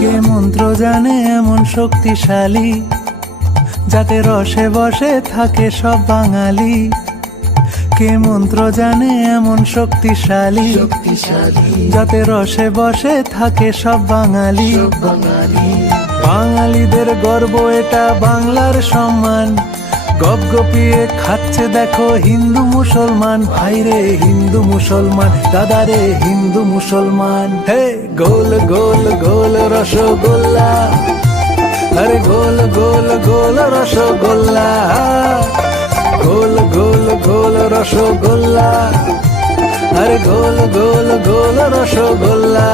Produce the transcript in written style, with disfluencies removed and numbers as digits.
কে মন্ত্র জানে এমন শক্তিশালী, যাতে রসে বসে থাকে সব বাঙালি। কে মন্ত্র জানে এমন শক্তিশালী, যাতে রসে বসে থাকে সব বাঙালি। বাঙালিদের গর্ব, এটা বাংলার সম্মান। গপগপিয়ে খাচ্ছে দেখো হিন্দু মুসলমান। ভাইরে হিন্দু মুসলমান, দাদারে হিন্দু মুসলমান। হে গোল গোল গোল রসগোল্লা, আরে গোল গোল গোল রসগোল্লা, গোল গোল গোল রসগোল্লা, আরে গোল গোল গোল রসগোল্লা।